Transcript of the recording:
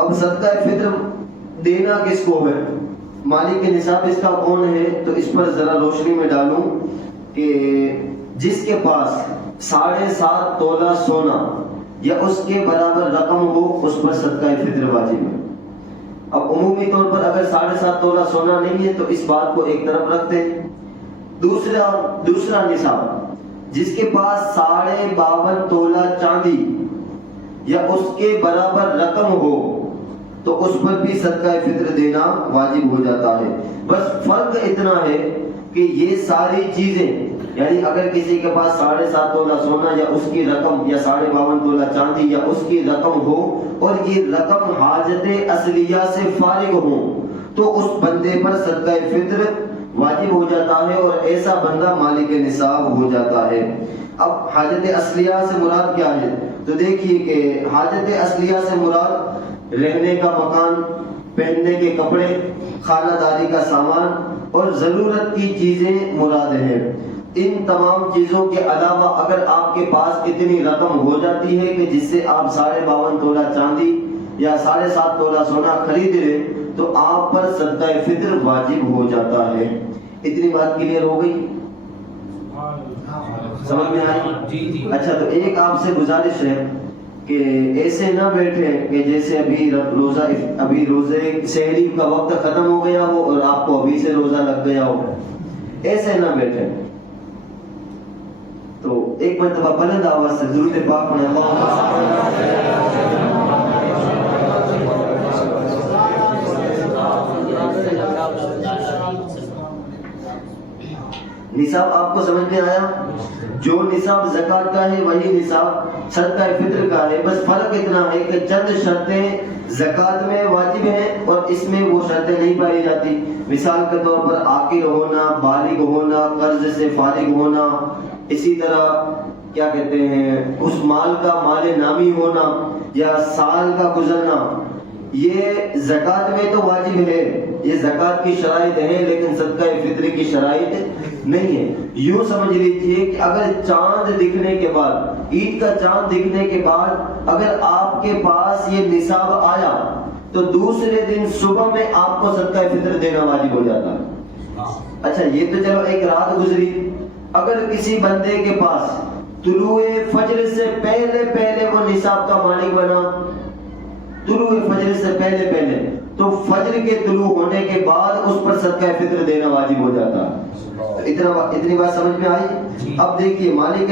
اب صدقہ فطر دینا کس کو ہے، مالک نصاب اس کا کون ہے، تو اس پر ذرا روشنی میں ڈالوں کہ جس کے پاس 7.5 تولہ سونا یا اس کے برابر رقم ہو اس پر صدقہ فطر واجب ہے۔ اب عمومی طور پر اگر 7.5 تولہ سونا نہیں ہے تو اس بات کو ایک طرف رکھتے ہیں۔ دوسرا نصاب، جس کے پاس 52.5 تولہ چاندی یا اس کے برابر رقم ہو تو اس پر بھی صدقہ فطر دینا واجب ہو جاتا ہے۔ بس فرق اتنا ہے کہ یہ ساری چیزیں، یعنی اگر کسی کے پاس 7.5 تولہ سونا یا اس کی رقم یا 52.5 تولہ چاندی یا اس کی رقم ہو اور یہ رقم حاجت اصلیہ سے فارغ ہو تو اس بندے پر صدقہ فطر واجب ہو جاتا ہے اور ایسا بندہ مالک نصاب ہو جاتا ہے۔ اب حاجت اصلیہ سے مراد کیا ہے، تو دیکھیے کہ حاجت اصلیہ سے مراد رہنے کا مکان، پہننے کے کپڑے، خانہ داری کا سامان اور ضرورت کی چیزیں مراد ہیں۔ ان تمام چیزوں کے علاوہ اگر آپ کے پاس اتنی رقم ہو جاتی ہے کہ جس سے آپ 52.5 تولہ چاندی یا 7.5 تولہ سونا خرید لیں تو آپ پر صدقہ فطر واجب ہو جاتا ہے۔ اتنی بات کلیئر ہو گئی، سمجھ میں آئی؟ اچھا، تو ایک آپ سے گزارش ہے کہ ایسے نہ بیٹھے کہ جیسے ابھی روزے سحری کا وقت ختم ہو گیا ہو اور آپ کو ابھی سے روزہ لگ گیا ہو، ایسے نہ بیٹھے۔ تو ایک مرتبہ بلند آواز سے درود پاک پڑھیں، نصاب آپ کو سمجھ میں آیا؟ جو نصاب زکوٰۃ کا ہے وہی نصاب صدقہ فطر کا ہے، بس فرق اتنا ہے کہ چند شرطیں زکوٰۃ میں واجب ہیں اور اس میں وہ شرطیں نہیں پائی جاتی۔ مثال کے طور پر عاقل ہونا، بالغ ہونا، قرض سے فارغ ہونا، اسی طرح کیا کہتے ہیں اس مال کا مال نامی ہونا یا سال کا گزرنا، یہ زکوٰۃ میں تو واجب ہے، یہ زکوٰۃ کی شرائط ہے لیکن صدقہ فطر کی شرائط نہیں ہے۔ یوں سمجھ لیجیے کہ اگر چاند دکھنے کے بعد، عید کا چاند دکھنے کے بعد اگر آپ کے پاس یہ نصاب آیا تو دوسرے دن صبح میں آپ کو صدقہ فطر دینا واجب ہو جاتا ہے۔ اچھا، یہ تو چلو ایک رات گزری، اگر کسی بندے کے پاس طلوع فجر سے پہلے وہ نصاب کا مالک بنا، طلوع فجر سے پہلے تو فجر کے طلوع ہونے کے بعد اس پر صدقہ فطر دینا واجب ہو جاتا ہے۔ اتنی بات سمجھ میں آئی؟ اب دیکھیے مالک